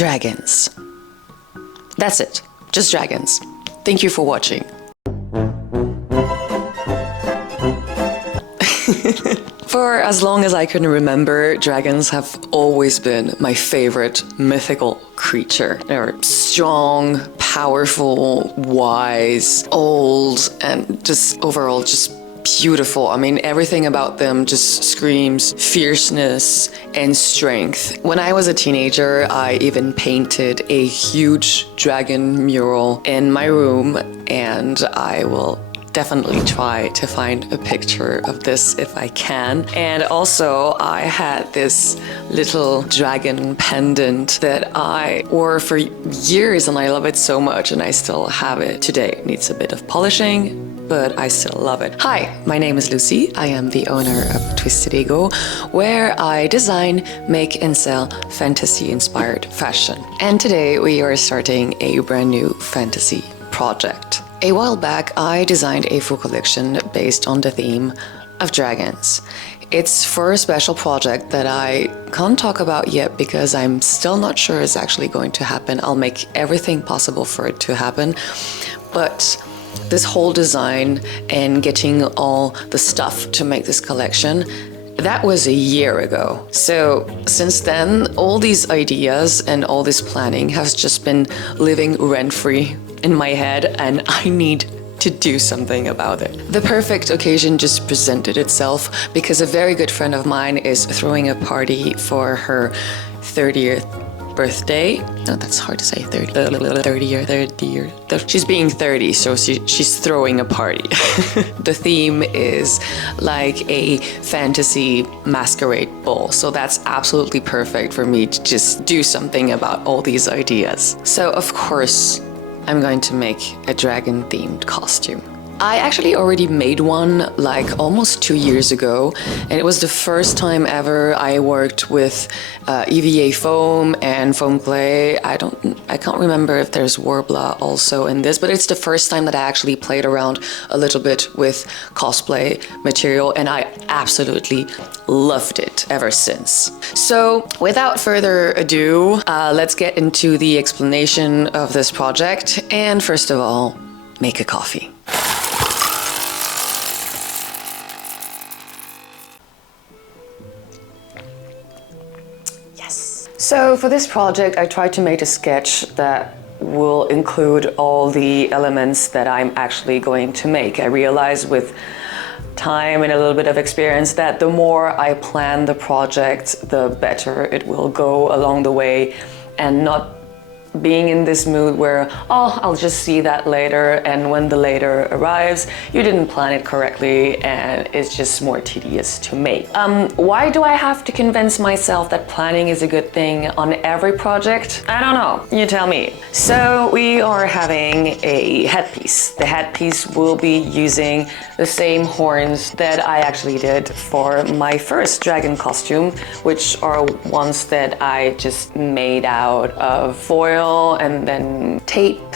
dragons. That's it, just dragons. Thank you for watching. For as long as I can remember, dragons have always been my favorite mythical creature. They're strong, powerful, wise, old, and just overall just beautiful. I mean, everything about them just screams fierceness and strength. When I was a teenager, I even painted a huge dragon mural in my room, and I will definitely try to find a picture of this if I can. And also, I had this little dragon pendant that I wore for years, and I love it so much, and I still have it today. It needs a bit of polishing, but I still love it. Hi, my name is Lucie. I am the owner of Twisted Ego, where I design, make, and sell fantasy-inspired fashion. And today we are starting a brand new fantasy project. A while back, I designed a full collection based on the theme of dragons. It's for a special project that I can't talk about yet because I'm still not sure it's actually going to happen. I'll make everything possible for it to happen. But this whole design and getting all the stuff to make this collection, that was a year ago. So since then, all these ideas and all this planning has just been living rent-free in my head, and I need to do something about it. The perfect occasion just presented itself because a very good friend of mine is throwing a party for her 30th birthday. No, that's hard to say. 30. She's being 30, so she's throwing a party. The theme is like a fantasy masquerade ball, so that's absolutely perfect for me to just do something about all these ideas. So of course, I'm going to make a dragon-themed costume. I actually already made one like almost 2 years ago, and it was the first time ever I worked with EVA foam and foam clay. I can't remember if there's Worbla also in this, but it's the first time that I actually played around a little bit with cosplay material, and I absolutely loved it ever since. So without further ado, let's get into the explanation of this project, and first of all, make a coffee. So for this project, I tried to make a sketch that will include all the elements that I'm actually going to make. I realized with time and a little bit of experience that the more I plan the project, the better it will go along the way, and not being in this mood where, oh, I'll just see that later, and when the later arrives, you didn't plan it correctly and it's just more tedious to make. Why do I have to convince myself that planning is a good thing on every project? I don't know, you tell me. So we are having a headpiece. The headpiece will be using the same horns that I actually did for my first dragon costume, which are ones that I just made out of foil and then tape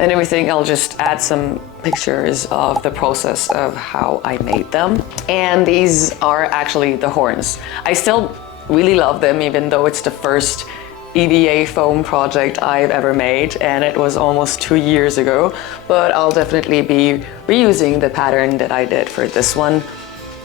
and everything. I'll just add some pictures of the process of how I made them. And these are actually the horns. I still really love them, even though it's the first EVA foam project I've ever made, and it was almost 2 years ago, but I'll definitely be reusing the pattern that I did for this one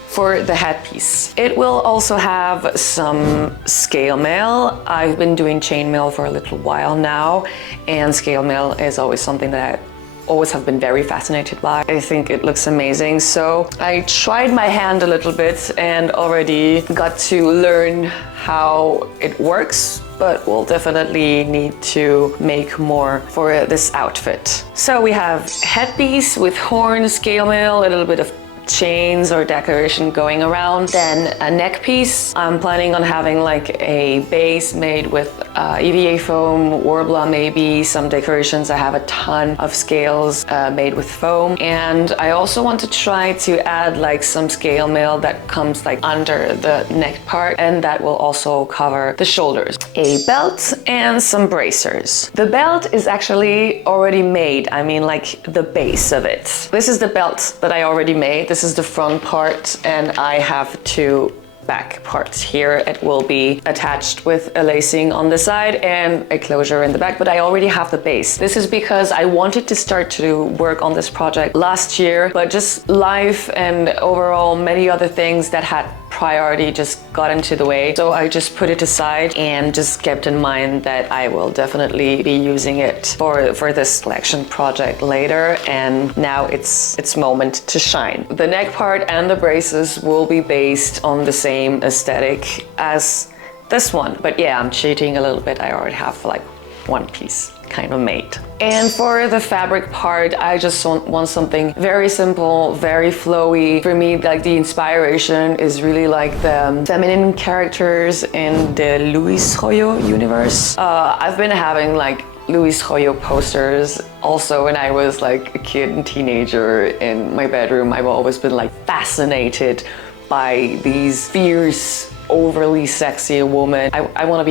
for the headpiece. It will also have some scale mail. I've been doing chainmail for a little while now, and scale mail is always something that I always have been very fascinated by. I think it looks amazing, so I tried my hand a little bit and already got to learn how it works, but we'll definitely need to make more for this outfit. So we have headpiece with horns, scale mail, a little bit of chains or decoration going around, then a neck piece. I'm planning on having like a base made with EVA foam, Worbla maybe, some decorations. I have a ton of scales made with foam, and I also want to try to add like some scale mail that comes like under the neck part, and that will also cover the shoulders. A belt and some bracers. The belt is actually already made, I mean like the base of it. This is the belt that I already made. This is the front part, and I have to back part. Here it will be attached with a lacing on the side and a closure in the back, but I already have the base. This is because I wanted to start to work on this project last year, but just life and overall many other things that had priority just got into the way. So I just put it aside and just kept in mind that I will definitely be using it for this collection project later, and now it's moment to shine. The neck part and the braces will be based on the same aesthetic as this one, but yeah, I'm cheating a little bit. I already have like one piece kind of made. And for the fabric part, I just want something very simple, very flowy. For me, like the inspiration is really like the feminine characters in the Lucie universe. I've been having like Lucie posters also when I was like a kid and teenager in my bedroom. I've always been like fascinated by these fierce, overly sexy women. I want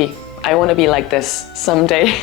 to be like this someday.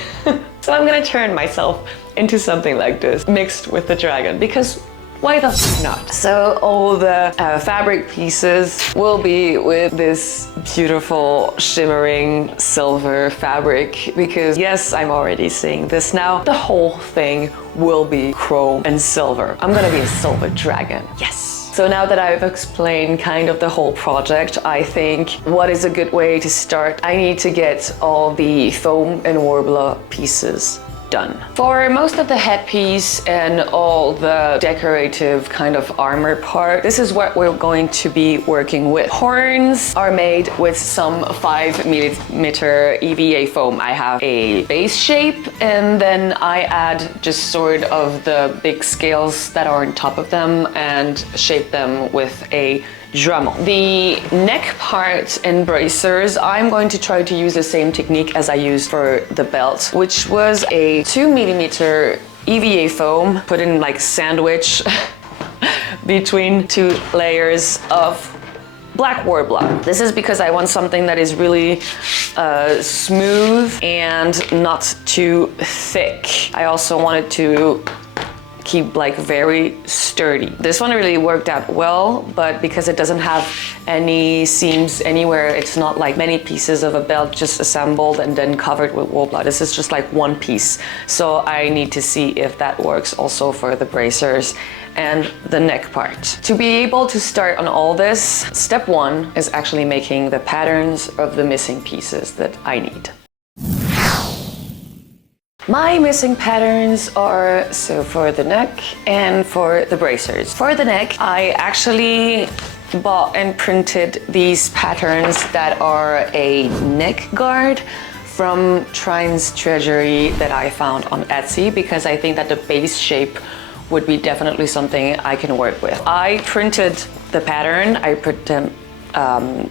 So I'm gonna turn myself into something like this, mixed with the dragon, because why the f not? So all the fabric pieces will be with this beautiful shimmering silver fabric, because yes, I'm already seeing this now. The whole thing will be chrome and silver. I'm gonna be a silver dragon, yes. So now that I've explained kind of the whole project, I think what is a good way to start? I need to get all the foam and warbler pieces done. For most of the headpiece and all the decorative kind of armor part, this is what we're going to be working with. Horns are made with some 5mm EVA foam. I have a base shape, and then I add just sort of the big scales that are on top of them and shape them with a Dremel. The neck part and bracers, I'm going to try to use the same technique as I used for the belt, which was a 2mm EVA foam put in like sandwich between two layers of black warbler. This is because I want something that is really smooth and not too thick. I also wanted to keep like very sturdy. This one really worked out well, but because it doesn't have any seams anywhere, it's not like many pieces of a belt just assembled and then covered with warbler. This is just like one piece. So I need to see if that works also for the bracers and the neck part. To be able to start on all this, step one is actually making the patterns of the missing pieces that I need. My missing patterns are, so for the neck and for the bracers. For the neck, I actually bought and printed these patterns that are a neck guard from Trine's Treasury that I found on Etsy, because I think that the base shape would be definitely something I can work with. I printed the pattern, I put them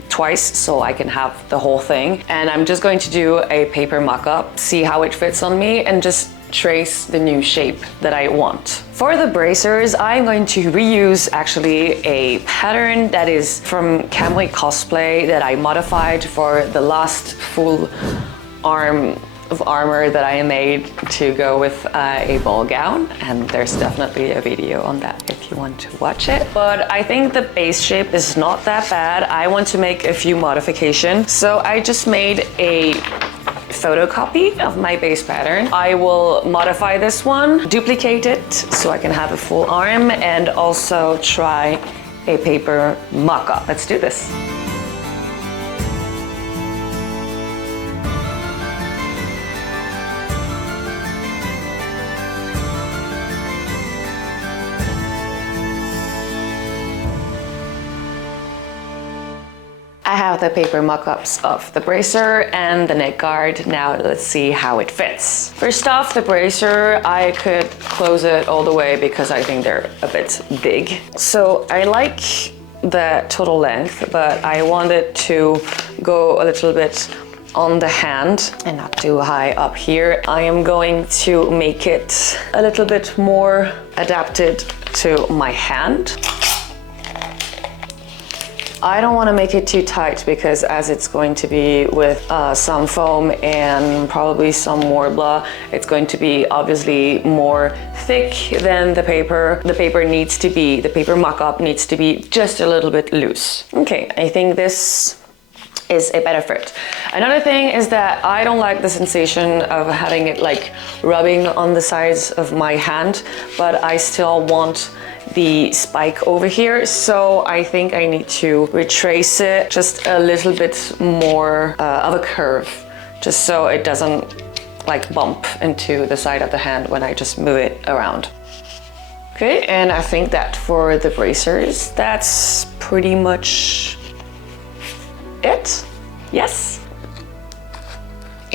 twice so I can have the whole thing, and I'm just going to do a paper mock-up, see how it fits on me, and just trace the new shape that I want. For the bracers, I'm going to reuse actually a pattern that is from Camry Cosplay that I modified for the last full arm of armor that I made to go with a ball gown, and there's definitely a video on that if you want to watch it. But I think the base shape is not that bad. I want to make a few modifications, so I just made a photocopy of my base pattern. I will modify this one, duplicate it so I can have a full arm, and also try a paper mock-up. Let's do this. I have the paper mock-ups of the bracer and the neck guard. Now let's see how it fits. First off, the bracer, I could close it all the way because I think they're a bit big. So I like the total length, but I wanted to go a little bit on the hand and not too high up here. I am going to make it a little bit more adapted to my hand. I don't want to make it too tight because as it's going to be with some foam and probably some Worbla, it's going to be obviously more thick than the paper. The paper mock-up needs to be just a little bit loose. Okay, I think this is a better fit. Another thing is that I don't like the sensation of having it like rubbing on the sides of my hand, but I still want the spike over here, so I think I need to retrace it just a little bit more of a curve, just so it doesn't like bump into the side of the hand when I just move it around. Okay, and I think that for the bracers, that's pretty much it. Yes.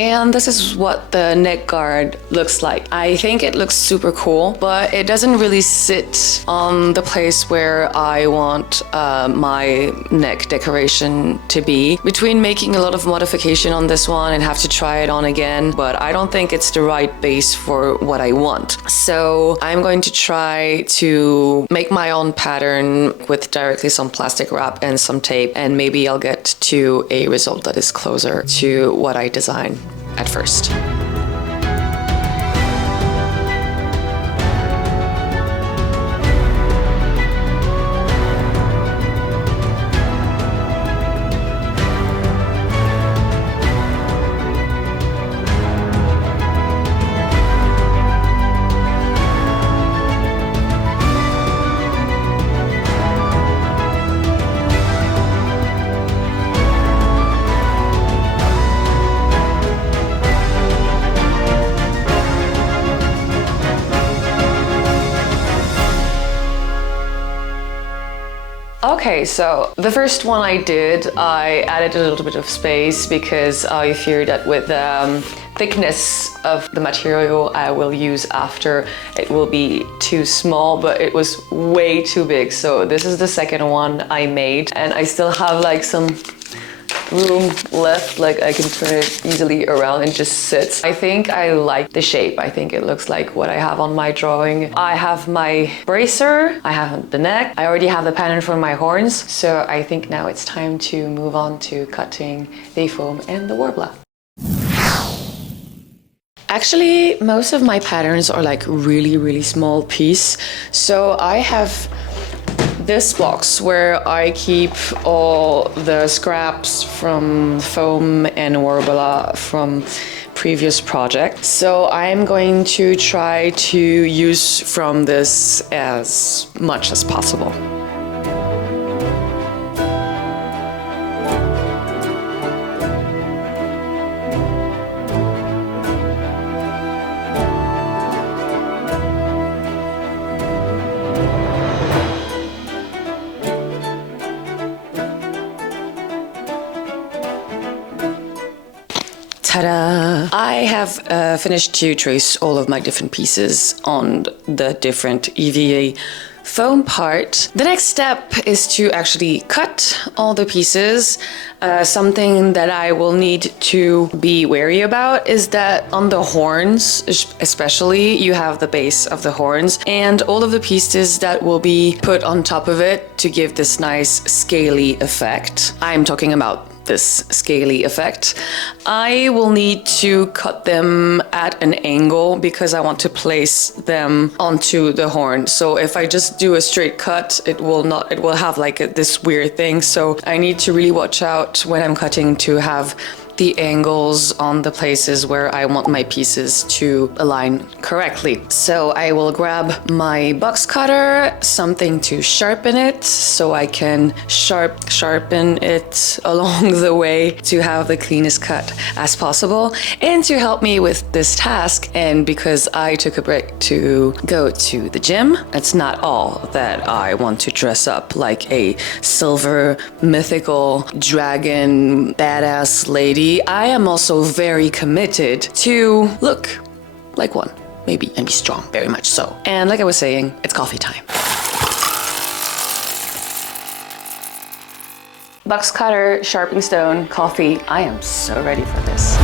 And this is what the neck guard looks like. I think it looks super cool, but it doesn't really sit on the place where I want my neck decoration to be. Between making a lot of modification on this one and have to try it on again, but I don't think it's the right base for what I want. So I'm going to try to make my own pattern with directly some plastic wrap and some tape, and maybe I'll get to a result that is closer to what I designed at first. Okay, so the first one I did, I added a little bit of space because I fear that with the thickness of the material I will use after, it will be too small, but it was way too big. So this is the second one I made, and I still have like some room left, like I can turn it easily around and just sits. I think I like the shape. I think it looks like what I have on my drawing. I have my bracer, I have the neck, I already have the pattern for my horns, so I think now it's time to move on to cutting the foam and the Worbla. Actually, most of my patterns are like really small piece, so I have this box where I keep all the scraps from foam and Worbla from previous projects. So I'm going to try to use from this as much as possible. Ta-da! I have finished to trace all of my different pieces on the different EVA foam part. The next step is to actually cut all the pieces. Something that I will need to be wary about is that on the horns, especially, you have the base of the horns and all of the pieces that will be put on top of it to give this nice scaly effect. I'm talking about this scaly effect. I will need to cut them at an angle because I want to place them onto the horn. So if I just do a straight cut, it will have like this weird thing. So I need to really watch out when I'm cutting to have the angles on the places where I want my pieces to align correctly. So I will grab my box cutter, something to sharpen it so I can sharpen it along the way to have the cleanest cut as possible. And to help me with this task, and because I took a break to go to the gym, it's not all that I want to dress up like a silver mythical dragon badass lady. I am also very committed to look like one, maybe, and be strong, very much so. And like I was saying, it's coffee time. Box cutter, sharpening stone, coffee. I am so ready for this.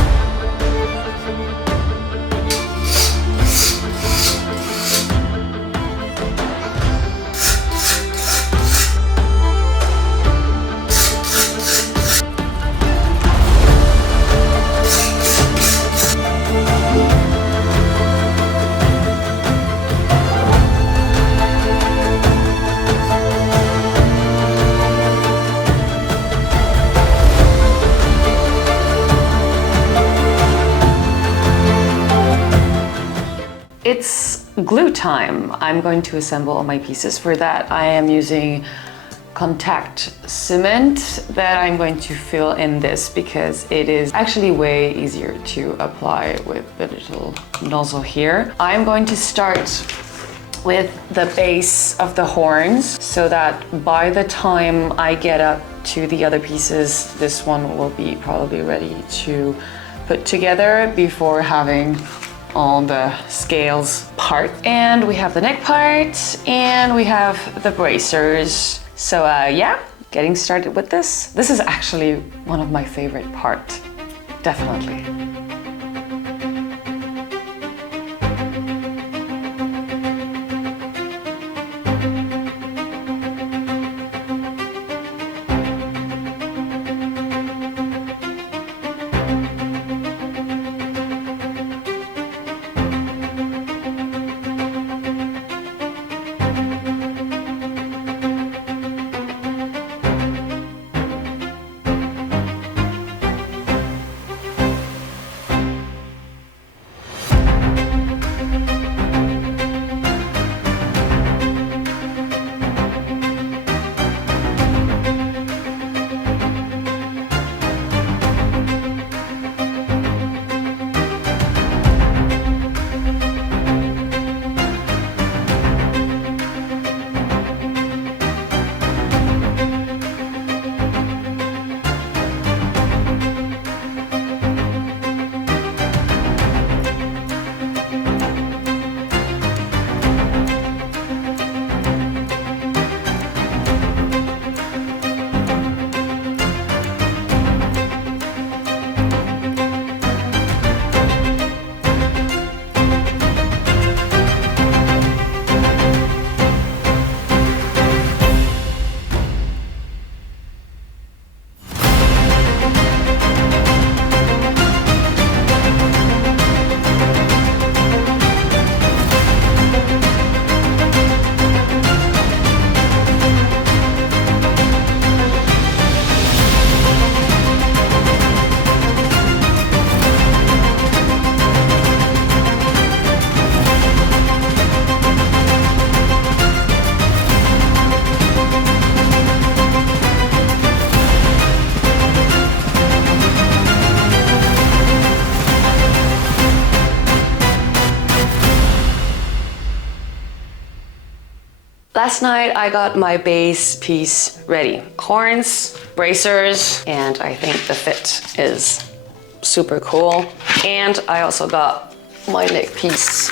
it's glue time. I'm going to assemble all my pieces. For that, I am using contact cement that I'm going to fill in this because it is actually way easier to apply with the little nozzle here. I'm going to start with the base of the horns so that by the time I get up to the other pieces, this one will be probably ready to put together before having all the scales part. And we have the neck part and we have the bracers. So yeah, getting started with this. This is actually one of my favorite parts, definitely. Last night I got my base piece ready. Horns, bracers, and I think the fit is super cool. And I also got my neck piece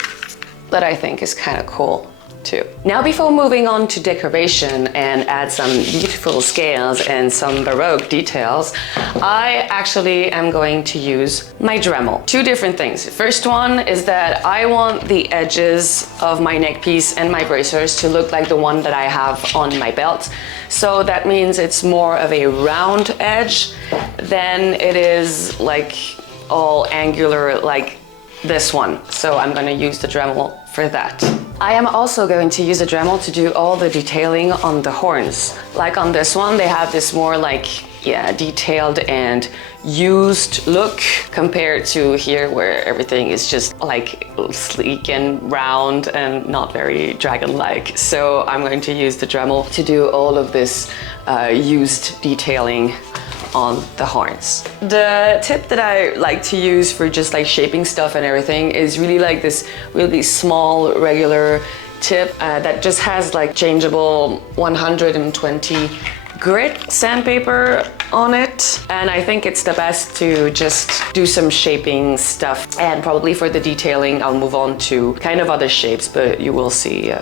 that I think is kind of cool too. Now before moving on to decoration and add some beautiful scales and some Baroque details, I actually am going to use my Dremel. Two different things. First one is that I want the edges of my neck piece and my bracers to look like the one that I have on my belt. So that means it's more of a round edge than it is like all angular like this one. So I'm going to use the Dremel for that. I am also going to use a Dremel to do all the detailing on the horns. Like on this one, they have this more like, yeah, detailed and used look compared to here where everything is just like sleek and round and not very dragon-like. So I'm going to use the Dremel to do all of this used detailing on the horns. The tip that I like to use for just like shaping stuff and everything is really like this really small regular tip that just has like changeable 120 grit sandpaper on it, and I think it's the best to just do some shaping stuff. And probably for the detailing I'll move on to kind of other shapes, but you will see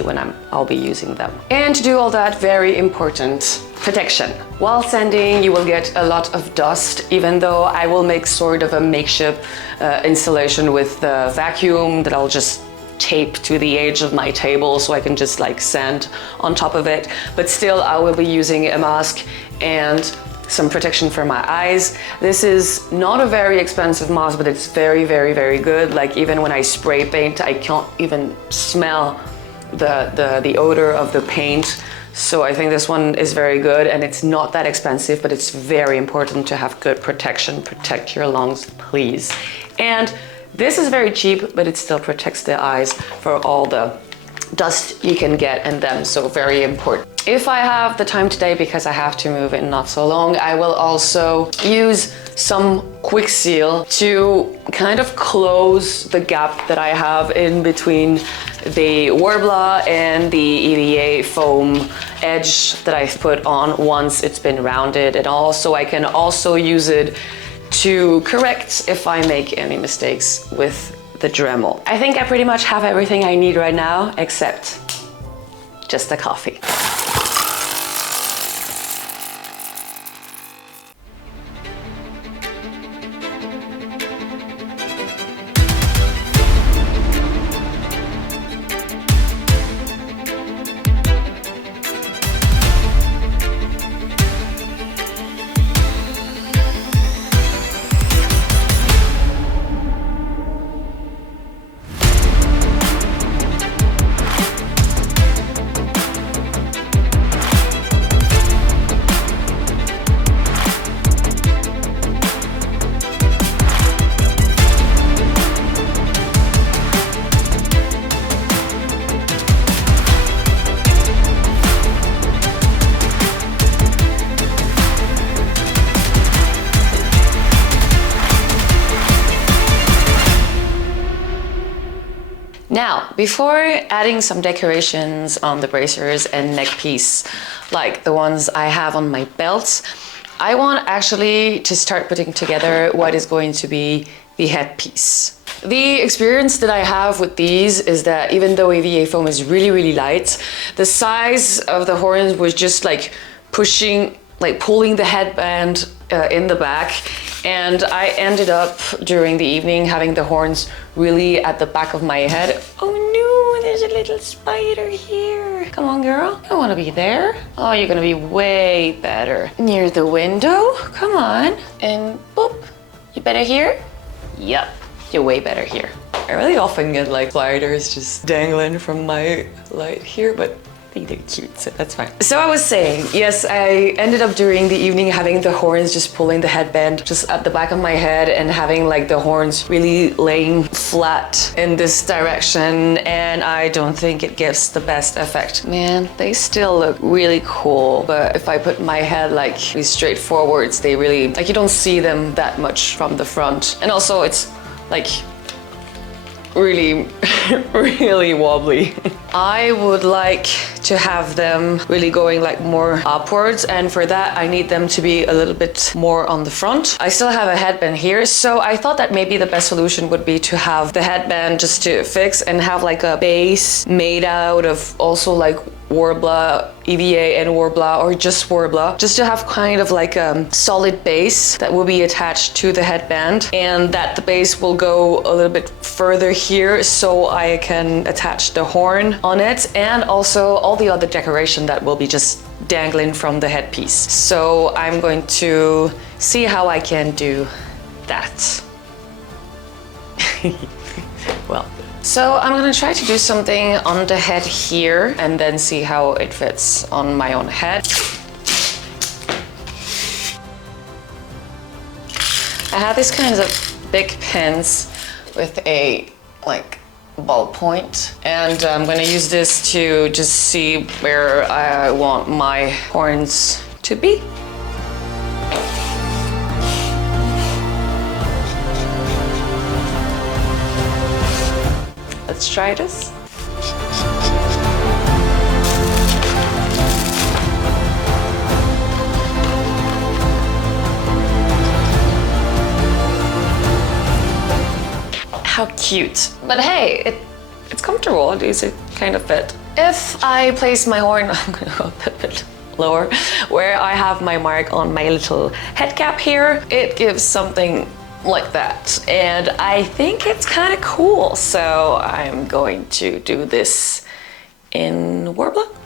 when I'll be using them. And to do all that, very important, protection. While sanding, you will get a lot of dust, even though I will make sort of a makeshift installation with the vacuum that I'll just tape to the edge of my table so I can just like sand on top of it. But still, I will be using a mask and some protection for my eyes. This is not a very expensive mask, but it's very, very, very good. Like even when I spray paint, I can't even smell the odor of the paint. So I think this one is very good, and it's not that expensive, but it's very important to have good protection. Protect your lungs, please. And This is very cheap, but it still protects the eyes for all the dust you can get in them, so very important. If I have the time today, because I have to move in not so long, I will also use some quick seal to kind of close the gap that I have in between the Worbla and the EVA foam edge that I've put on once it's been rounded. And also I can also use it to correct if I make any mistakes with the Dremel. I think I pretty much have everything I need right now, except just the coffee. Now, before adding some decorations on the bracers and neck piece, like the ones I have on my belt, I want actually to start putting together what is going to be the headpiece. The experience that I have with these is that even though EVA foam is really, really light, the size of the horns was just like pulling the headband in the back, and I ended up during the evening having the horns really at the back of my head. Oh no, there's a little spider here. Come on, girl. I want to be there. Oh, you're gonna be way better near the window. Come on. And boop. You better here? Yep, you're way better here. I really often get like spiders just dangling from my light here, but I think they're cute, so that's fine. So I was saying, yes, I ended up during the evening having the horns just pulling the headband just at the back of my head and having like the horns really laying flat in this direction, and I don't think it gives the best effect. Man, they still look really cool, but if I put my head like straight forwards, they really, like, you don't see them that much from the front. And also it's like really, really wobbly. I would like to have them really going like more upwards, and for that I need them to be a little bit more on the front. I still have a headband here, so I thought that maybe the best solution would be to have the headband just to fix and have like a base made out of also like Worbla, EVA and Worbla, or just Worbla, just to have kind of like a solid base that will be attached to the headband, and that the base will go a little bit further here so I can attach the horn on it, and also all the other decoration that will be just dangling from the headpiece. So I'm going to see how I can do that. Well, so I'm gonna try to do something on the head here and then see how it fits on my own head. I have these kinds of big pins with a like ball point, and I'm gonna use this to just see where I want my horns to be. Let's try this. How cute. But hey, it's comfortable. It kind of fit. If I place my horn, I'm gonna go a bit lower, where I have my mark on my little head cap here, it gives something like that, and I think it's kind of cool, so I'm going to do this in Worbla.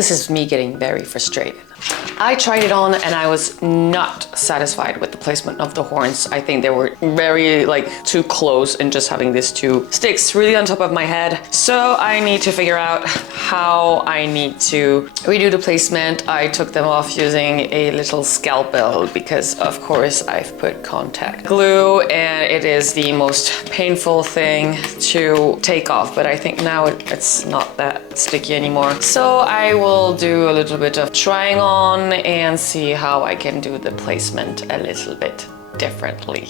This is me getting very frustrated. I tried it on and I was not satisfied with the placement of the horns. I think they were very too close and just having these two sticks really on top of my head. So I need to figure out how I need to redo the placement. I took them off using a little scalpel because of course I've put contact glue and it is the most painful thing to take off. But I think now it's not that sticky anymore. So I will do a little bit of trying on and see how I can do the placement a little bit differently.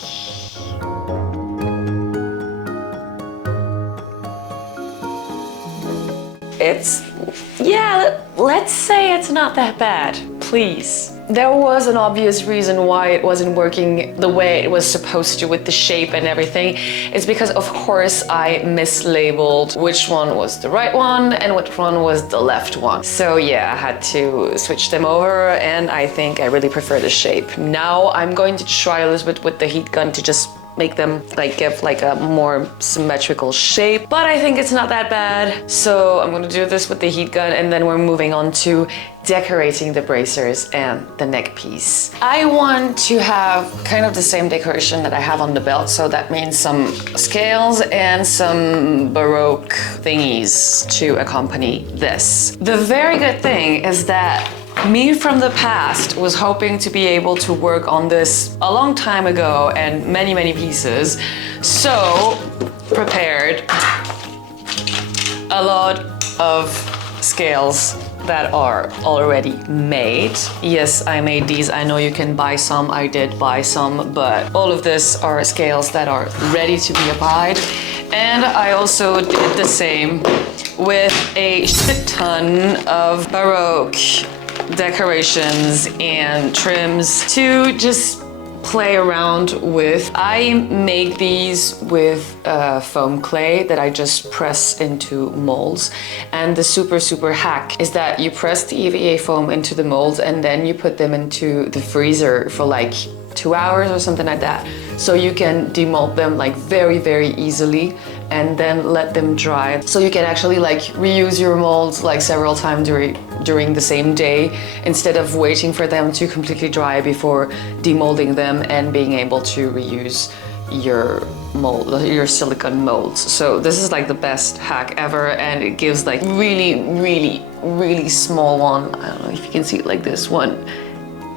Let's say it's not that bad, please. There was an obvious reason why it wasn't working the way it was supposed to with the shape and everything. It's because of course I mislabeled which one was the right one and which one was the left one. So yeah, I had to switch them over and I think I really prefer the shape. Now I'm going to try a little bit with the heat gun to just make them give a more symmetrical shape, but I think it's not that bad. So I'm gonna do this with the heat gun and then we're moving on to decorating the bracers and the neck piece. I want to have kind of the same decoration that I have on the belt, so that means some scales and some Baroque thingies to accompany this. The very good thing is that me from the past was hoping to be able to work on this a long time ago and many pieces, so prepared a lot of scales that are already made. Yes, I made these. I know you can buy some. I did buy some, but all of this are scales that are ready to be applied. And I also did the same with a shit ton of Baroque decorations and trims to just play around with. I make these with foam clay that I just press into molds, and the super hack is that you press the EVA foam into the molds and then you put them into the freezer for 2 hours or something like that, so you can demold them very easily and then let them dry, so you can actually reuse your molds several times during the same day instead of waiting for them to completely dry before demolding them and being able to reuse your silicone molds. So this is the best hack ever, and it gives really small one. I don't know if you can see it this one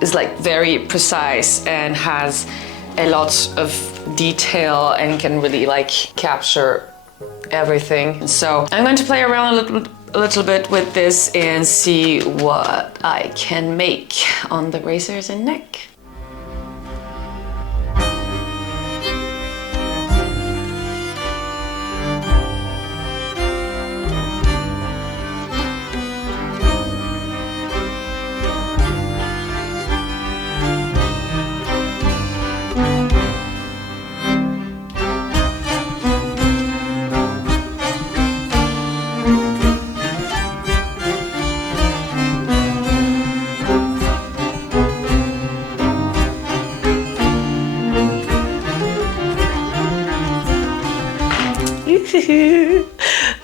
is very precise and has a lot of detail and can really capture everything. So I'm going to play around a little bit with this and see what I can make on the bracers and neck.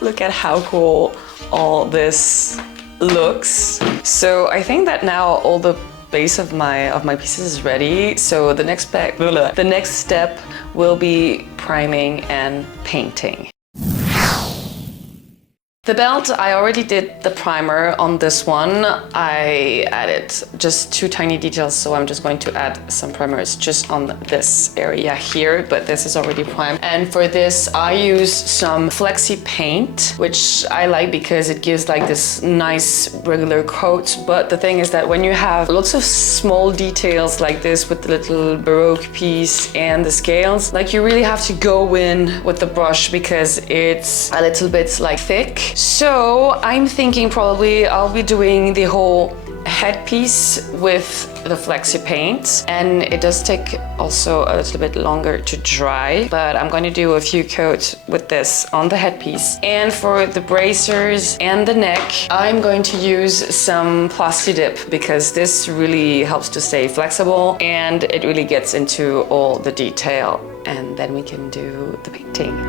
Look at how cool all this looks. So I think that now all the base of my pieces is ready. So the next step will be priming and painting. The belt, I already did the primer on this one. I added just 2 tiny details, so I'm just going to add some primers just on this area here, but this is already primed. And for this, I use some flexi paint, which I like because it gives this nice regular coat. But the thing is that when you have lots of small details like this with the little Baroque piece and the scales, you really have to go in with the brush because it's a little bit thick. So I'm thinking probably I'll be doing the whole headpiece with the flexi paint, and it does take also a little bit longer to dry, but I'm going to do a few coats with this on the headpiece. And for the bracers and the neck, I'm going to use some Plasti Dip because this really helps to stay flexible and it really gets into all the detail, and then we can do the painting.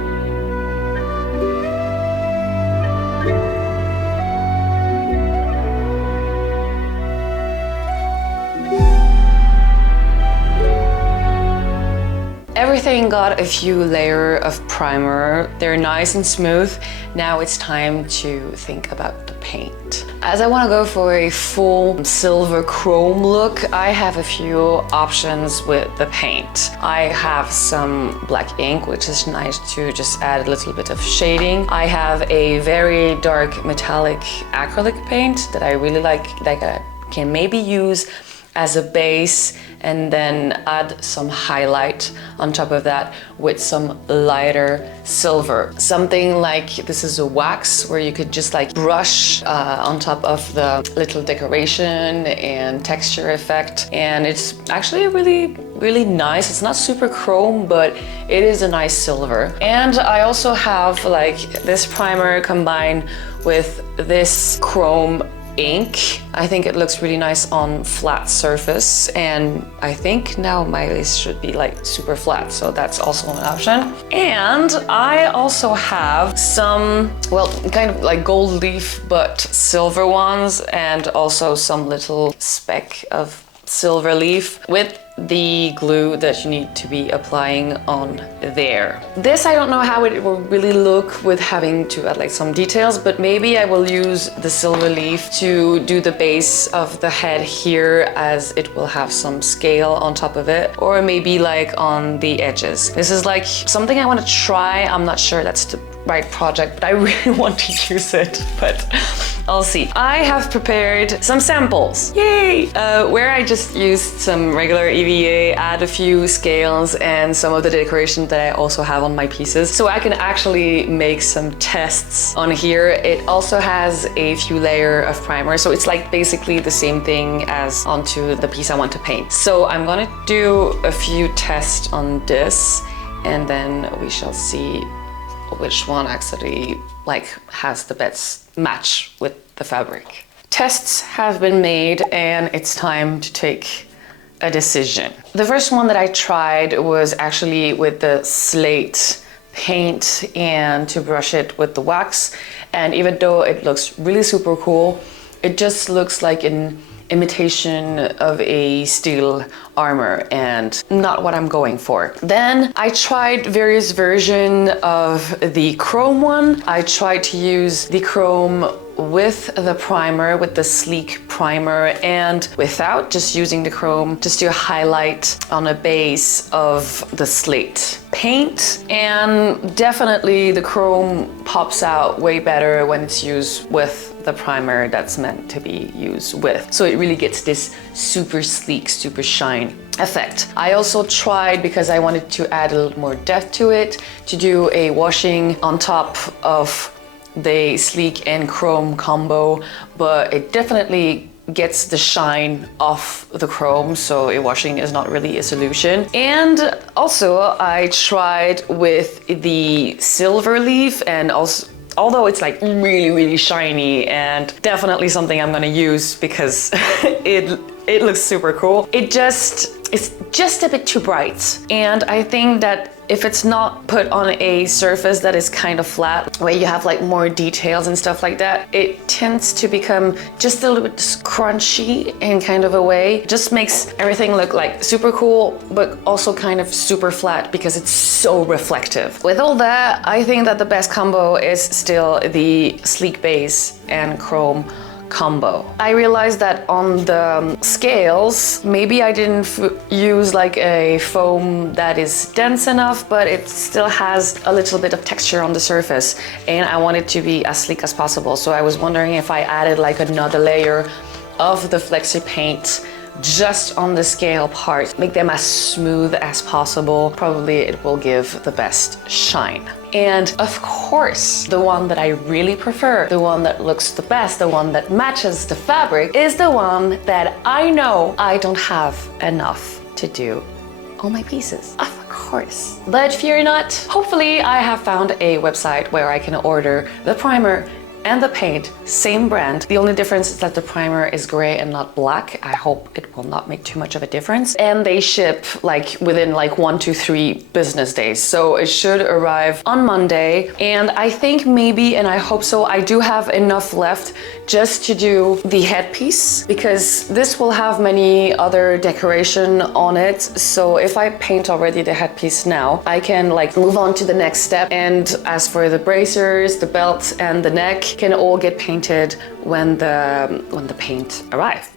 Everything got a few layers of primer. They're nice and smooth. Now it's time to think about the paint. As I want to go for a full silver chrome look, I have a few options with the paint. I have some black ink, which is nice to just add a little bit of shading. I have a very dark metallic acrylic paint that I really like I can maybe use as a base and then add some highlight on top of that with some lighter silver. Something like this is a wax where you could just like brush on top of the little decoration and texture effect. And it's actually really nice. It's not super chrome, but it is a nice silver. And I also have like this primer combined with this chrome ink. I think it looks really nice on flat surface, and I think now my lace should be like super flat, so that's also an option. And I also have some, well, kind of like gold leaf but silver ones, and also some little speck of silver leaf with the glue that you need to be applying on there. This I don't know how it will really look with having to add like some details, but maybe I will use the silver leaf to do the base of the head here, as it will have some scale on top of it, or maybe like on the edges. This is like something I want to try. I'm not sure that's the right project, but I really want to use it, but I'll see. I have prepared some samples, yay! Where I just used some regular EVA, add a few scales and some of the decoration that I also have on my pieces, so I can actually make some tests on here. It also has a few layers of primer, so it's like basically the same thing as onto the piece I want to paint. So I'm gonna do a few tests on this, and then we shall see which one actually like has the best match with the fabric. Tests have been made and it's time to take a decision. The first one that I tried was actually with the slate paint and to brush it with the wax, and even though it looks really super cool, it just looks like an imitation of a steel armor and not what I'm going for. Then I tried various versions of the chrome one. I tried to use the chrome with the primer, with the sleek primer, and without, just using the chrome just to highlight on a base of the slate paint. And definitely the chrome pops out way better when it's used with the primer that's meant to be used with. So it really gets this super sleek, super shine effect. I also tried, because I wanted to add a little more depth to it, to do a washing on top of the sleek and chrome combo, but it definitely gets the shine off the chrome, so a washing is not really a solution. And also I tried with the silver leaf, and also although it's like really shiny and definitely something I'm gonna use because it looks super cool, it's just a bit too bright. And I think that if it's not put on a surface that is kind of flat, where you have like more details and stuff like that, it tends to become just a little bit crunchy in kind of a way. It just makes everything look like super cool, but also kind of super flat because it's so reflective. With all that, I think that the best combo is still the sleek base and chrome combo. I realized that on the scales, maybe I didn't use like a foam that is dense enough, but it still has a little bit of texture on the surface, and I want it to be as sleek as possible. So I was wondering if I added like another layer of the flexi paint just on the scale part, make them as smooth as possible. Probably it will give the best shine. And of course, the one that I really prefer, the one that looks the best, the one that matches the fabric, is the one that I know I don't have enough to do all my pieces. Of course. But fear not, hopefully I have found a website where I can order the primer and the paint, same brand. The only difference is that the primer is gray and not black. I hope it will not make too much of a difference. And they ship like within like 1 to 3 business days. So it should arrive on Monday. And I think maybe, and I hope so, I do have enough left just to do the headpiece, because this will have many other decoration on it. So if I paint already the headpiece now, I can like move on to the next step. And as for the bracers, the belt and the neck can all get painted when the paint arrives.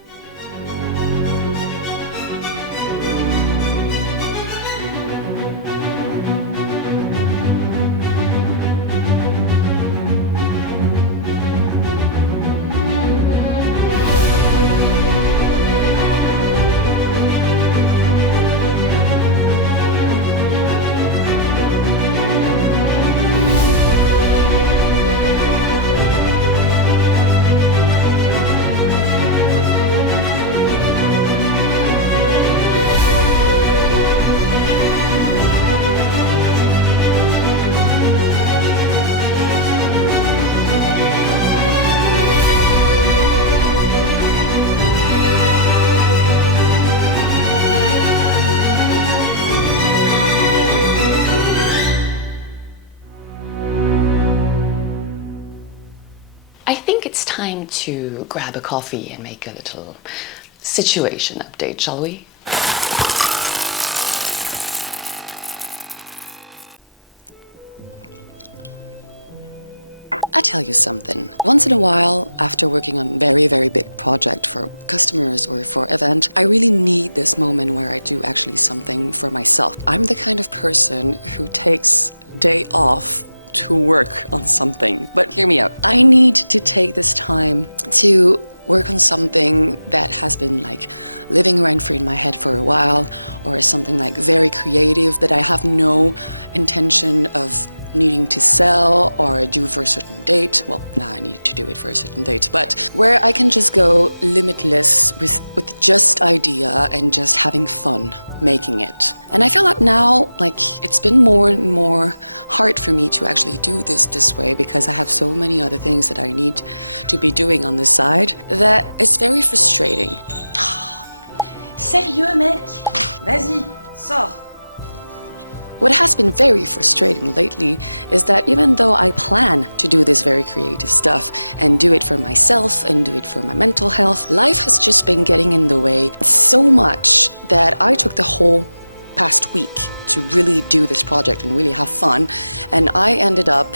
I think it's time to grab a coffee and make a little situation update, shall we? I tell you something. Once in a while, after working on very, very big project for customers or for event, I really need this moment where I do actually something for myself. I'm the kind of person who takes day off to work on something. But hear me out. I need to take this time to work on something that has been like living rent-free in my head for a while, or something like very creative that I have no intention of needing to sell or do for a certain date. Well, now I need to do it for a certain date, but where I can just go limitless with just idea and just having fun making it. And I feel like now, like, it's been more and more hard for me to actually do this way, because I have so many other things that I need to be doing on the side that it's very frustrating. Sérieux, mec? Vas-y, sors. What has been very frustrating lately is that even though I plan to do this very creative stuff and do it for myself and do it for my mental health, life has just been getting in the way so much that I took the whole past week to really do this project and really have fun. And I ended up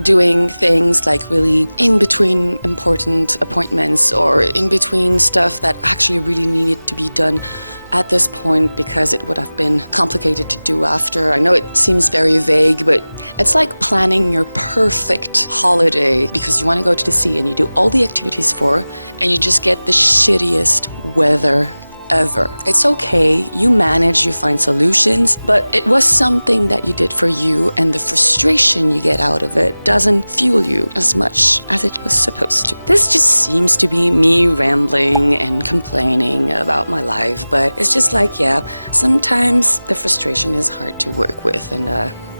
doing things like really in between important appointments or in between stuff that actually really needed to be done at this point, because it would have been complicated to do after. I know it seems very vague, but it's like planning your perfect holiday because you want to go to the sea and you do all the activities for, and you just get the shittiest weather ever. It's okay, you manage, you find solutions, but it was something that you did for you, and the frustration you get out of it doesn't fuel you as much as it was supposed to. This just seems to be me rambling and complaining about my life, but it's just like, yeah, sometimes the frustration is hard to work with, and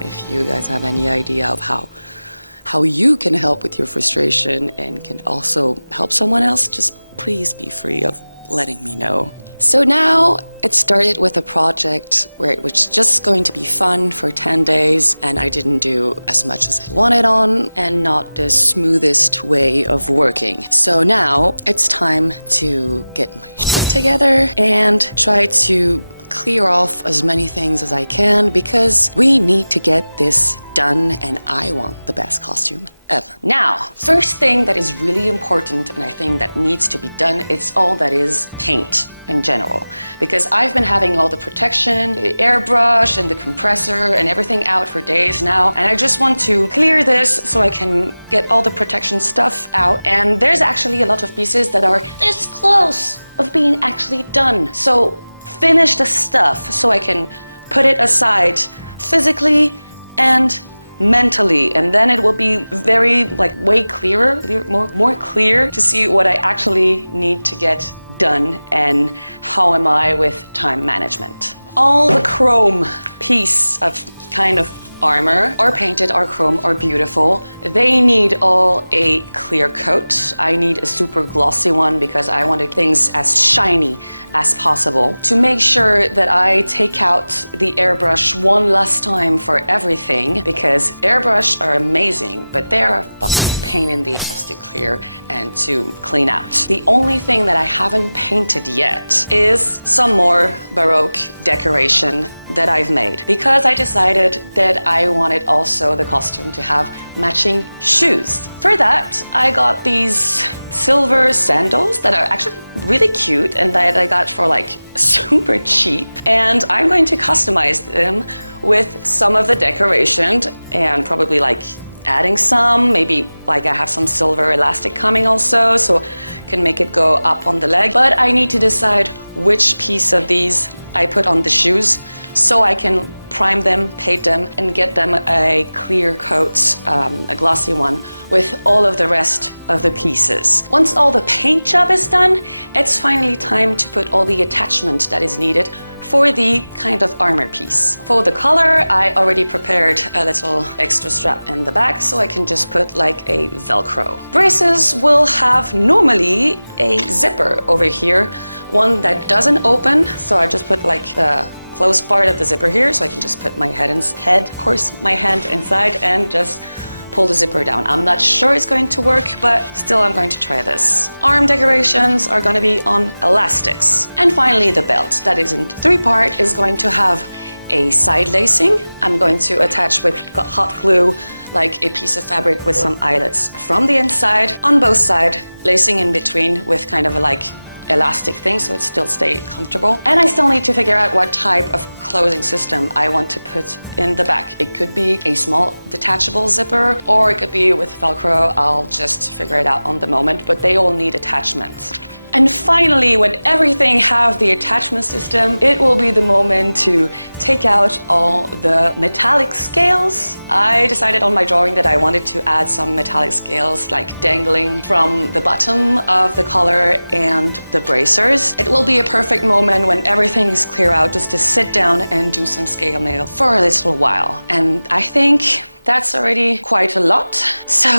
if you guys have any idea of how you can help with your frustration and can also help someone else, just please be free of letting me know. So now it started with a project where it was just going to be fun for 10 days, and I didn't do as much as I wanted on and not the smoothest way of working. So now it's time to get my shit together and try to clear off as many things as I can, because we need to get this done and I want the best costume ever. Now, first thing that is really important and I think that needs to be done, it's all that is paint in general, because I've been having all the protection, the airbrush and the compressor and everything out for days now, and I just want to clear this so I can get all the protection stuff out. And there's actually a lot of pieces that are this close of being actually done. So finish the stuff so I can put it aside physically and mentally, and then it will be very way clearer, more clear to see what I actually need to get done and how am I with time management. All the chrome piece I've kind of armor, or painted, or chrome, or beautiful, they need all a clear coat. I need a super glossy one because I wanted things as shiny as possible to make sure that I take out the airbrush one last time for everything, because airbrush are amazing, but they're a fucking pain in the ass to clear and to clean out. The only thing that I haven't painted yet is some more Baroque decoration that I've made, because I decided that I wanted also the costume to have matching shoes. For that, I got these silver sandals that are actually really cute and that I got for like super cheap, and I'm going to customize them with some of the decoration and probably like adding some, maybe like I have some silver elastic coming also, so can make it go up on the leg. But I need to decide which piece of these I put on the shoes so I can prime them, paint them, and get them a clear coat, a glossy one, with all of the rest of the pieces. Once all the paint job is done, it's finally time to put all the attachment that is needed for the kind of armor piece. For the collar, I already prepared a little extra strap in the back, so I can just put like a Velcro. Braces will have normally a zipper over here, one that doesn't open, so I just put like the closed part of the zipper here, so I can just put my hand inside and just pull the zipper down. I'm not sure it's going to work, but still I'm going to try this. Arm decorations are going to be on elastics. And finally the belt, that is in 3-part, is going to have a side lacing. I'm going to attach with hot glue like a piece of fabric with some eyelets from the inside on both sides, lacing in between with kind of a like elastic thing so it still stay comfortable. And I still need to figure out what type of closing system I want to put in the back. It could be a small detachable zipper, or it could be with Velcro. I'll just figure it out on the moment, but they all need attachments. And finally, when everything have the attachment system, it will be the moment to take out all the metallic scales. I decided on my drawing that I wanted to add some metallic scales like dangling from the bottom of the collar and the bracers. It will be a perfect moment when everything is clear out just to sit down and do some scale mail for a little while. And I think that's already quite a lot. So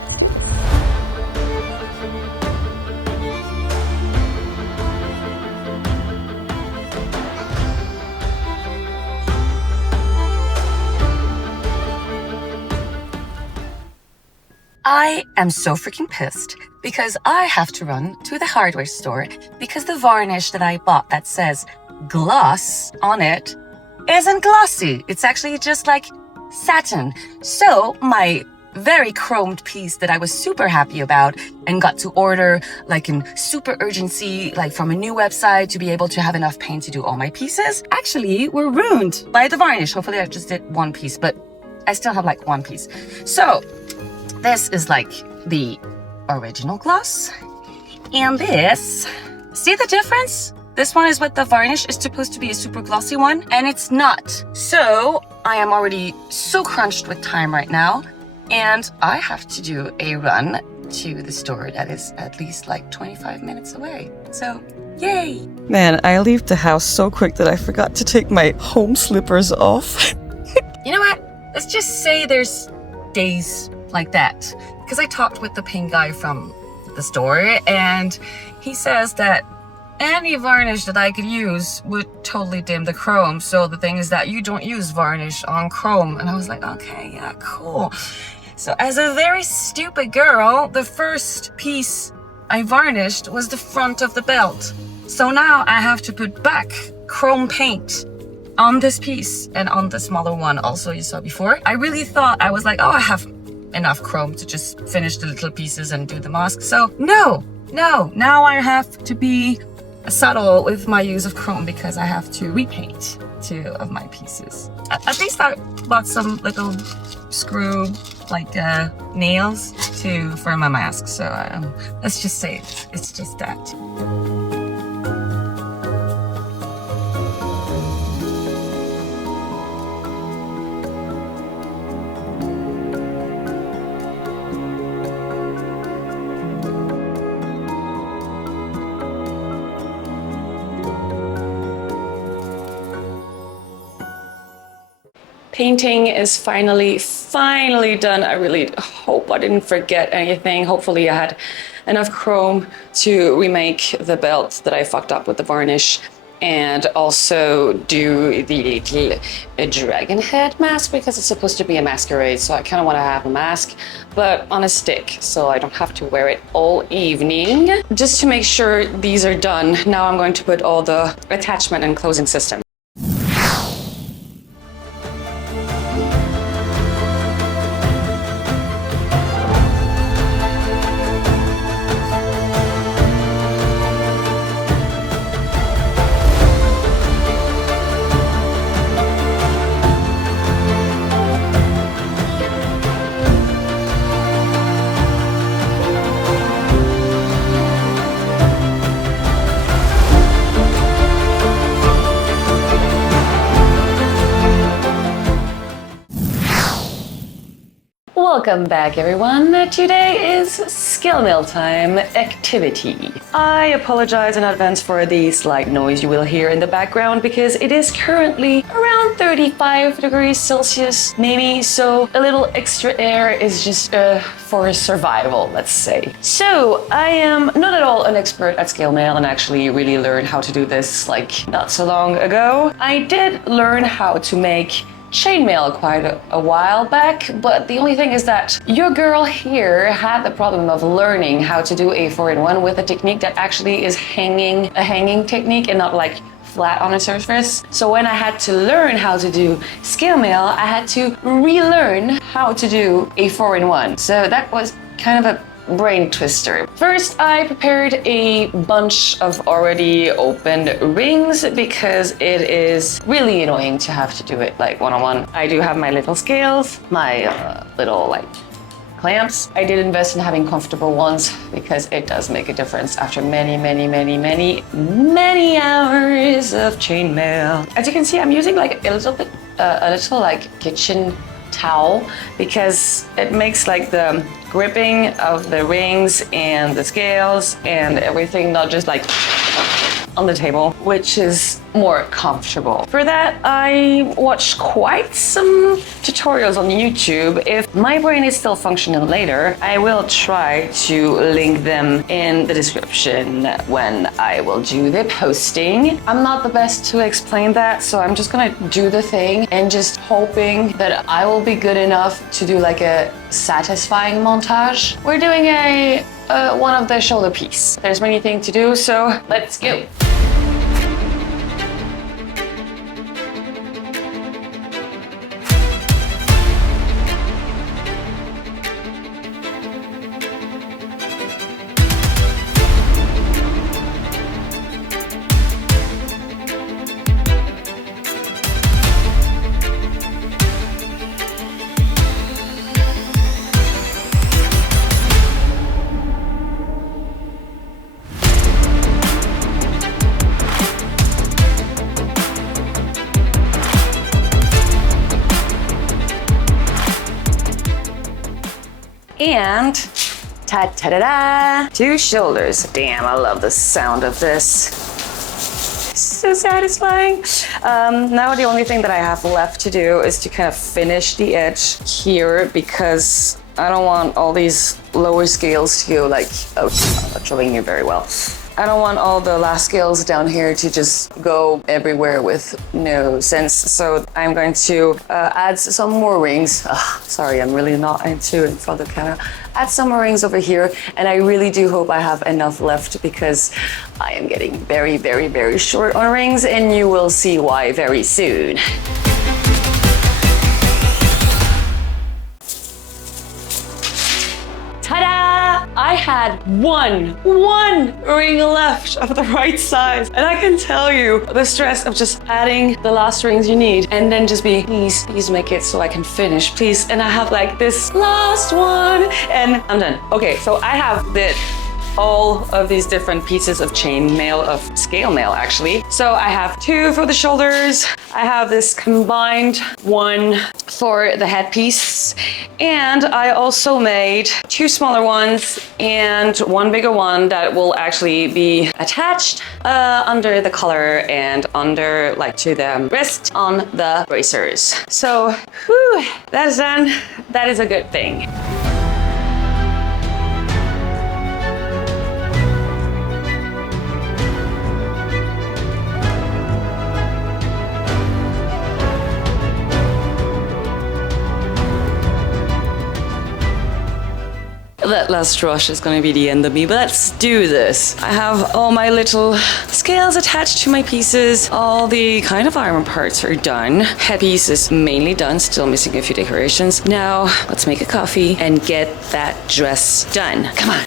let's do this. I am so freaking pissed because I have to run to the hardware store because the varnish that I bought that says gloss on it isn't glossy. It's actually just like satin. So my very chromed piece that I was super happy about and got to order like in super urgency, like from a new website to be able to have enough paint to do all my pieces, actually were ruined by the varnish. Hopefully I just did one piece, but I still have like one piece. So this is like the original gloss, and this, see the difference? This one is what the varnish is supposed to be, a super glossy one, and it's not. So I am already so crunched with time right now, and I have to do a run to the store that is at least like 25 minutes away. So yay! Man, I leave the house so quick that I forgot to take my home slippers off. You know what? Let's just say there's days like that, because I talked with the paint guy from the store, and he says that any varnish that I could use would totally dim the chrome. So the thing is that you don't use varnish on chrome. And I was like, okay, yeah, cool. So as a very stupid girl, the first piece I varnished was the front of the belt. So now I have to put back chrome paint on this piece and on the smaller one also you saw before. I really thought, I was like, oh, I have enough chrome to just finish the little pieces and do the mask. So no, now I have to be subtle with my use of chrome because I have to repaint 2 of my pieces. At least I bought some little screw like nails for my mask. So let's just say it's just that. painting is finally done. I really hope I didn't forget anything. Hopefully I had enough chrome to remake the belt that I fucked up with the varnish, and also do the little dragon head mask because it's supposed to be a masquerade. So I kind of want to have a mask, but on a stick, so I don't have to wear it all evening. Just to make sure these are done, now I'm going to put all the attachment and closing system. Welcome back, everyone. Today is skill mill time activity. I apologize in advance for the slight noise you will hear in the background because it is currently around 35 degrees Celsius, maybe, so a little extra air is just for survival, let's say. So I am not at all an expert at scale mail and actually really learned how to do this like not so long ago. I did learn how to make chainmail quite a while back, but the only thing is that your girl here had the problem of learning how to do a 4-in-1 with a technique that actually is a hanging technique and not like flat on a surface. So when I had to learn how to do scale mail, I had to relearn how to do a 4-in-1. So that was kind of a brain twister. First, I prepared a bunch of already opened rings because it is really annoying to have to do it like one-on-one. I do have my little scales, my little like clamps. I did invest in having comfortable ones because it does make a difference after many hours of chainmail. As you can see, I'm using like a little like kitchen towel because it makes like the gripping of the rings and the scales and everything not just like on the table, which is more comfortable. For that, I watched quite some tutorials on YouTube. If my brain is still functioning later, I will try to link them in the description when I will do the posting. I'm not the best to explain that, so I'm just gonna do the thing and just hoping that I will be good enough to do like a satisfying montage. We're doing a one of the shoulder piece. There's many things to do, so let's go. And ta-ta-da-da, 2 shoulders. Damn, I love the sound of this. So satisfying. Now the only thing that I have left to do is to kind of finish the edge here because I don't want all these lower scales to go like, oh, I'm not showing you very well. I don't want all the last scales down here to just go everywhere with no sense. So I'm going to add some more rings. Sorry, I'm really not into in front of the camera. Add some more rings over here. And I really do hope I have enough left because I am getting very short on rings and you will see why very soon. Ta-da! I had one ring left of the right size. And I can tell you the stress of just adding the last rings you need and then just be, please make it so I can finish, please. And I have like this last one and I'm done. Okay, so I have the all of these different pieces of chain mail, of scale mail actually. So I have 2 for the shoulders. I have this combined one for the headpiece. And I also made 2 smaller ones and 1 bigger one that will actually be attached under the collar and under, like, to the wrist on the bracers. So, whew, that is done. That is a good thing. That last rush is gonna be the end of me, but let's do this. I have all my little scales attached to my pieces. All the kind of iron parts are done. Headpiece is mainly done, still missing a few decorations. Now, let's make a coffee and get that dress done. Come on.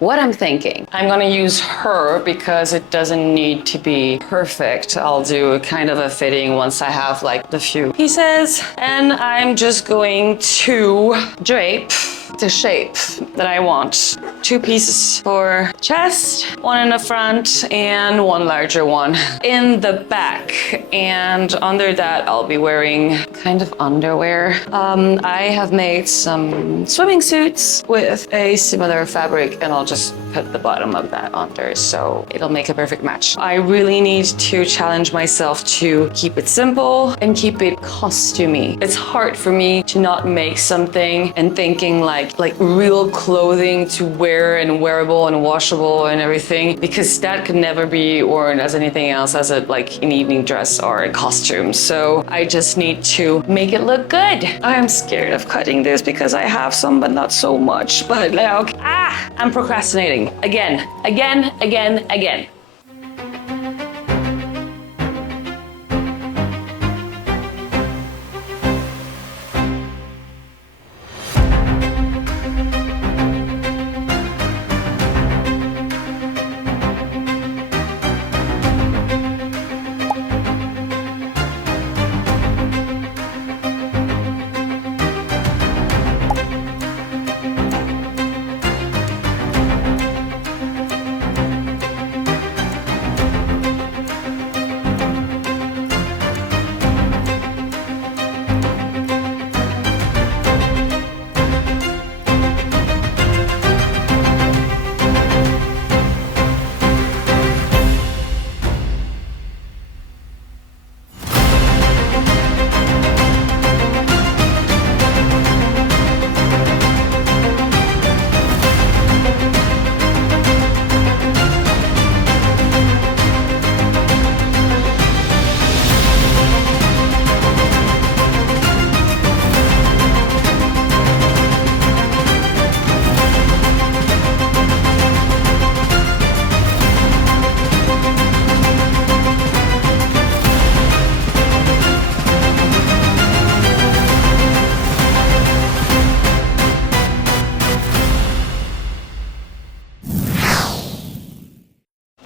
What I'm thinking, I'm gonna use her because it doesn't need to be perfect. I'll do kind of a fitting once I have like the few pieces, and I'm just going to drape the shape that I want. 2 pieces for chest, 1 in the front and 1 larger one in the back. And under that I'll be wearing kind of underwear. I have made some swimming suits with a similar fabric, and I'll just put the bottom of that under, so it'll make a perfect match. I really need to challenge myself to keep it simple and keep it costumey. It's hard for me to not make something and thinking like real clothing to wear and wearable and washable and everything, because that could never be worn as anything else as an evening dress or a costume. So I just need to make it look good. I am scared of cutting this because I have some, but not so much. But now, I'm procrastinating again.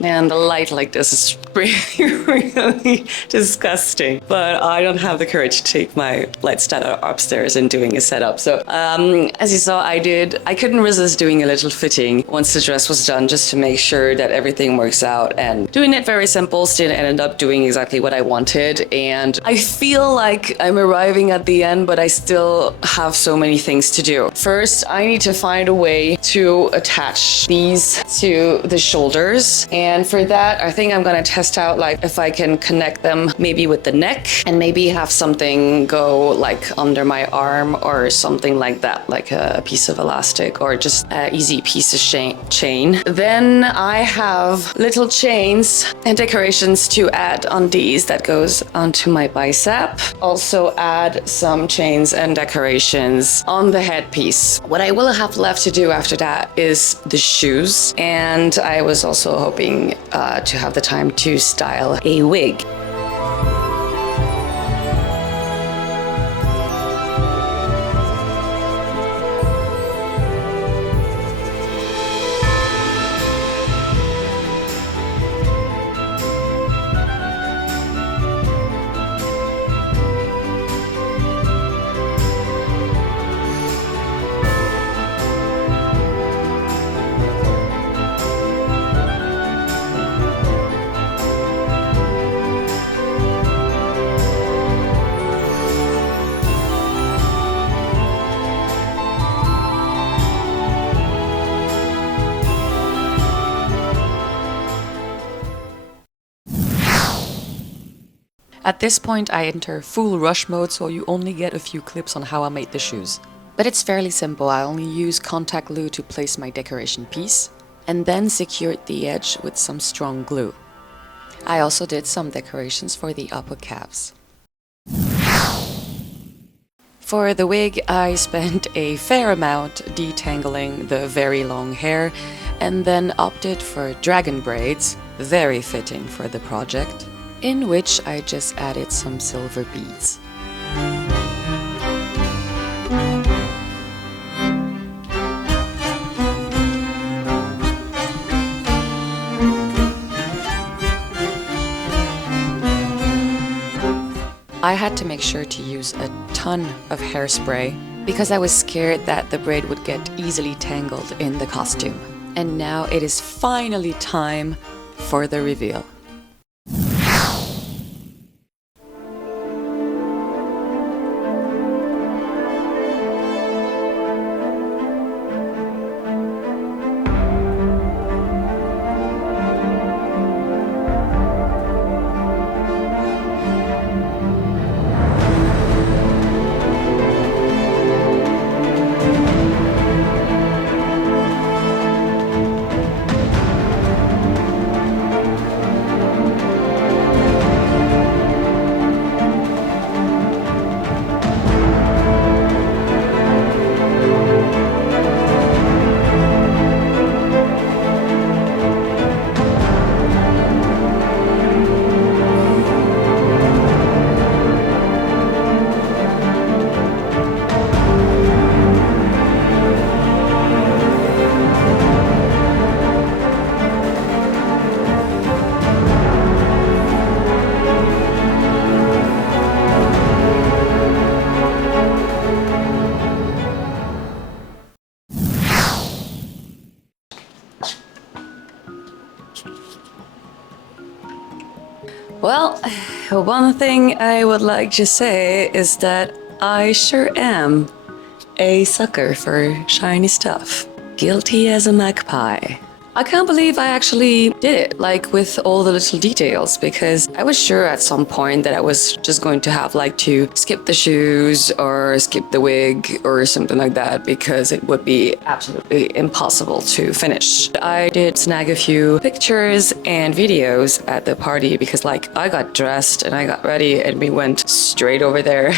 Man, the light like this is really disgusting. But I don't have the courage to take my light stand upstairs and doing a setup. So as you saw, I couldn't resist doing a little fitting once the dress was done, just to make sure that everything works out. And doing it very simple, still ended up doing exactly what I wanted. And I feel like I'm arriving at the end, but I still have so many things to do. First, I need to find a way to attach these to the shoulders. And for that, I think I'm gonna test out like if I can connect them maybe with the neck and maybe have something go like under my arm or something like that, like a piece of elastic or just an easy piece of chain. Then I have little chains and decorations to add on these that goes onto my bicep. Also add some chains and decorations on the headpiece. What I will have left to do after that is the shoes. And I was also hoping to have the time to style a wig. At this point I enter full rush mode, so you only get a few clips on how I made the shoes. But it's fairly simple. I only use contact glue to place my decoration piece and then secured the edge with some strong glue. I also did some decorations for the upper calves. For the wig, I spent a fair amount detangling the very long hair and then opted for dragon braids, very fitting for the project, in which I just added some silver beads. I had to make sure to use a ton of hairspray because I was scared that the braid would get easily tangled in the costume. And now it is finally time for the reveal. Well, one thing I would like to say is that I sure am a sucker for shiny stuff. Guilty as a magpie. I can't believe I actually did it, like with all the little details, because I was sure at some point that I was just going to have like to skip the shoes or skip the wig or something like that, because it would be absolutely impossible to finish. I did snag a few pictures and videos at the party because like I got dressed and I got ready and we went straight over there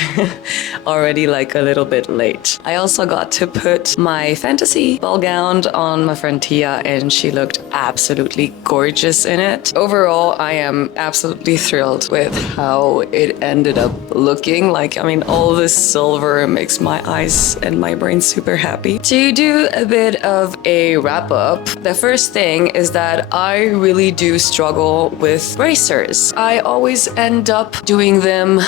already like a little bit late. I also got to put my fantasy ball gown on my friend Tia, and she looked absolutely gorgeous in it. Overall, I am absolutely thrilled with how it ended up looking. Like, I mean, all this silver makes my eyes and my brain super happy. To do a bit of a wrap up, the first thing is that I really do struggle with bracers. I always end up doing them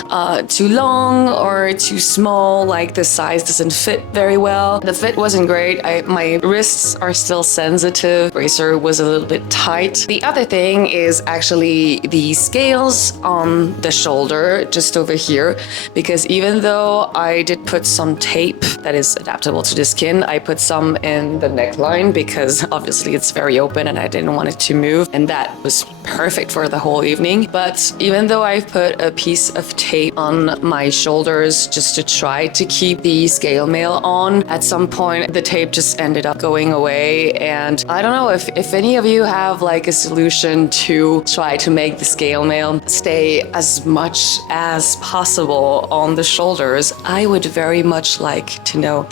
too long or too small, like the size doesn't fit very well. The fit wasn't great. My wrists are still sensitive. Bracer was a little bit tight. The other thing is actually the scales on the shoulder just over here, because even though I did put some tape that is adaptable to the skin, I put some in the neckline because obviously it's very open and I didn't want it to move, and that was perfect for the whole evening. But even though I put a piece of tape on my shoulders just to try to keep the scale mail on, at some point the tape just ended up going away, and I don't know if any of you have like a solution to try to make the scale mail stay as much as possible on the shoulders. I would very much like to know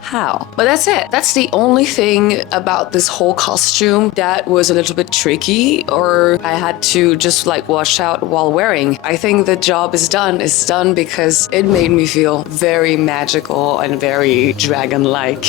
how. But that's it. That's the only thing about this whole costume that was a little bit tricky, or I had to just like wash out while wearing. I think the job is done. It's done because it made me feel very magical and very dragon-like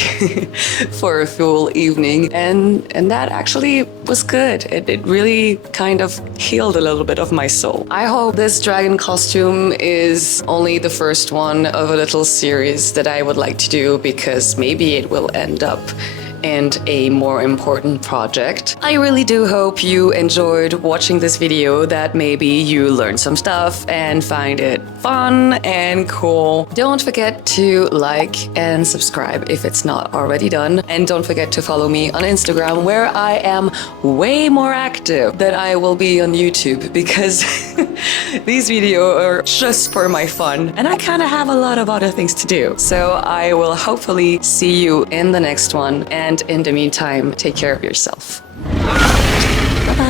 for a full evening, and that actually was good. It really kind of healed a little bit of my soul. I hope this dragon costume is only the first one of a little series that I would like to do, because maybe it will end up and a more important project. I really do hope you enjoyed watching this video, that maybe you learned some stuff and find it fun and cool. Don't forget to like and subscribe if it's not already done. And don't forget to follow me on Instagram, where I am way more active than I will be on YouTube, because these videos are just for my fun and I kind of have a lot of other things to do. So I will hopefully see you in the next one, and in the meantime, take care of yourself. Bye bye.